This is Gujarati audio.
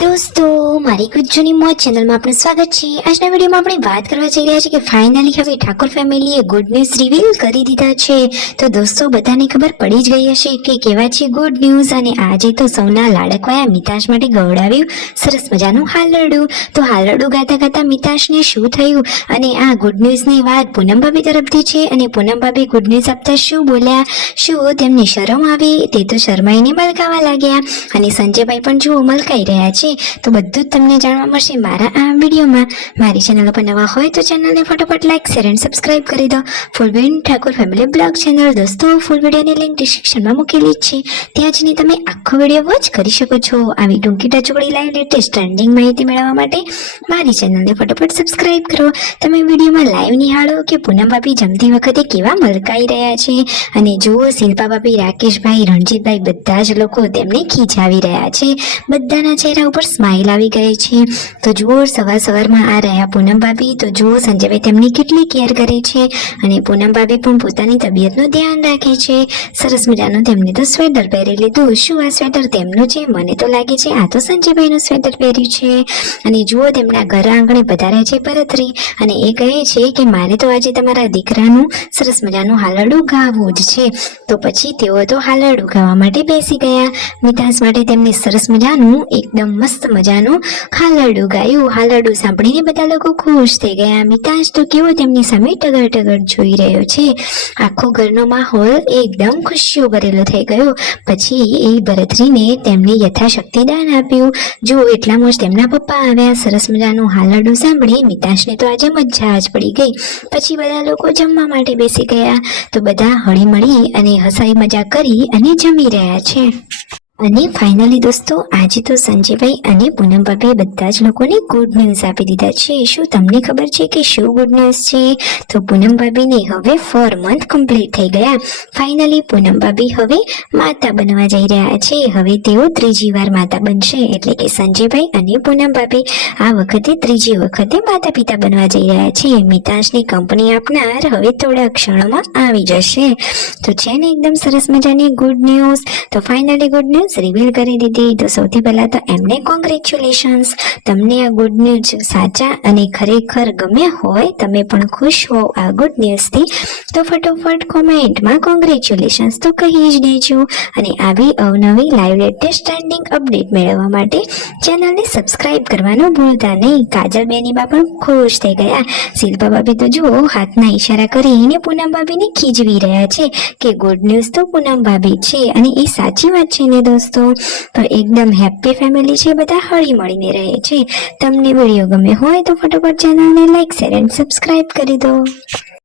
दोस्तों मारी गुज्जूनी मौज चैनल में आपનું સ્વાગત છે। આજના વિડિયોમાં આપણે વાત કરવા જઈ રહ્યા છીએ કે ફાઇનલી હવે ઠાકોર ફેમિલીએ ગુડ ન્યૂઝ રિવીલ કરી દીધા છે। તો દોસ્તો બધાને ખબર પડી જ ગઈ હશે કે કેવા છે ગુડ ન્યૂઝ। અને આજે તો સૌના લાડકવાયા મિતાશ માટે ગવડાવ્યું સરસ મજાનું હાલરડું। તો હાલરડું ગાતા ગાતા મિતાશને શું થયું અને આ ગુડ ન્યૂઝની વાત પૂનમ ભાભી તરફથી છે। અને પૂનમ ભાભી ગુડ ન્યૂઝ આપતા શું બોલ્યા, શું તેમને શરમ આવી, તે તો શરમાઈને મલકાવા લાગ્યા। અને સંજયભાઈ પણ જુઓ મલકાઈ રહ્યા છે। તો બધું જ તમને જાણવા મળશે મારા આ વિડીયોમાં। મારી ચેનલ પર નવા હોય તો ચેનલને ફટાફટ લાઈક શેર એન્ડ સબસ્ક્રાઇબ કરી દો। ફૂલબેન ઠાકોર ફેમિલી બ્લોગ ચેનલ દોસ્તો ફૂલ વિડીયોની લિંક ડિસ્ક્રિપ્શનમાં મૂકેલી છે, ત્યાં જઈને તમે આખો વિડીયો વોચ કરી શકો છો। આવી ટૂંકી ટચુકડી લાઈવ લેટેસ્ટ ટ્રેન્ડિંગ માહિતી મેળવવા માટે મારી ચેનલને ફટાફટ સબસ્ક્રાઇબ કરો। તમે વિડીયોમાં લાઈવ નિહાળો કે પૂનમ ભાભી જમતી વખતે કેવા મલકાઈ રહ્યા છે। અને જુઓ શિલ્પા ભાભી, રાકેશભાઈ, રણજીતભાઈ બધા જ લોકો તેમને ખીજાવી રહ્યા છે। બધાના ચહેરા ઉપર સ્માઇલ આવી ગઈ છે। તો જુઓ સવારમાં આ રહ્યા પૂનમ ભાભી। તો જુઓ સંજયભાઈ તેમની કેટલી કેર કરે છે અને પૂનમ ભાભી પણ પોતાની તબિયતનું ધ્યાન રાખે છે। સરસ મજાનું તેમને તો સ્વેટર પહેરી લીધું। શું આ સ્વેટર તેમનું છે? મને તો લાગે છે આ તો સંજયભાઈનું સ્વેટર પહેર્યું છે। અને જુઓ તેમના ઘર આંગણે પધાર્યા છે ભરતરી અને એ કહે છે કે મારે તો આજે તમારા દીકરાનું સરસ મજાનું હાલરડું ગાવું જ છે। તો પછી તેઓ તો હાલરડું ગાવા માટે બેસી ગયા। મિતાશ માટે તેમને સરસ મજાનું એકદમ મસ્ત મજાનું હાલરડું ગાયું। હાલરડું સાંભળીને બધા લોકો ખુશ થઈ ગયા। મિતાશ તો કેવો તેમની સામે ટગર જોઈ રહ્યો છે। આખો ઘરનો માહોલ એકદમ ખુશીઓ ભરેલો થઈ ગયો। પછી એ ભરતરીને તેમને યથાશક્તિ દાન આપ્યું। જો એટલામાં જ તેમના પપ્પા આવ્યા। સરસ મજાનું હાલરડું સાંભળી મિતાશને તો આજે મજા જ પડી ગઈ। પછી બધા લોકો જમવા માટે બેસી ગયા। તો બધા હળી મળી અને હસાઈ મજાક કરી અને જમી રહ્યા છે। અને ફાઇનલી દોસ્તો આજે તો સંજયભાઈ અને પૂનમ ભાભીએ બધા જ લોકોને ગુડ ન્યૂઝ આપી દીધા છે। શું તમને ખબર છે કે શું ગુડ ન્યૂઝ છે? તો પૂનમ ભાભીને હવે 4 મંથ કમ્પ્લીટ થઈ ગયા। ફાઇનલી પૂનમ ભાભી હવે માતા બનવા જઈ રહ્યા છે। હવે તેઓ ત્રીજી વાર માતા બનશે, એટલે કે સંજયભાઈ અને પૂનમ ભાભી આ વખતે ત્રીજી વખતે માતા પિતા બનવા જઈ રહ્યા છે। મિતાશની કંપની આપનાર હવે થોડા ક્ષણોમાં આવી જશે। તો છે ને એકદમ સરસ મજાની ગુડ ન્યૂઝ। તો ફાઇનલી ગુડ ન્યૂઝ રિવીલ કરી દીધી। તો સૌથી પહેલા તો એમને કોંગ્રેચ્યુલેશન્સ। તમને આ ગુડ ન્યૂઝ સાચા અને ખરેખર ગમ્યા હોય, તમે પણ ખુશ હો આ ગુડ ન્યૂઝથી, તો ફટોફટ કોમેન્ટમાં કોંગ્રેચ્યુલેશન્સ તો કહી જ દેજો। અને આવી અવનવી લાઈવ લેટેસ્ટ ટ્રેન્ડિંગ અપડેટ મેળવવા માટે ચેનલને સબસ્ક્રાઇબ કરવાનું ભૂલતા નહીં। કાજલ બેનીબા પણ ખુશ થઈ ગયા। શિલ્પા ભાભી તો જુઓ હાથના ઈશારા કરીને પૂનમ ભાભીને ખીજવી રહ્યા છે કે ગુડ ન્યૂઝ તો પૂનમ ભાભી છે અને એ સાચી વાત છે ને દોસ્તો। તો એકદમ હેપી ફેમિલી છે, બધા હળી મળીને રહે છે। તમને વિડીયો ગમે હોય તો ફટાફટ ચેનલને લાઈક શેર એન્ડ સબસ્ક્રાઇબ કરી દો।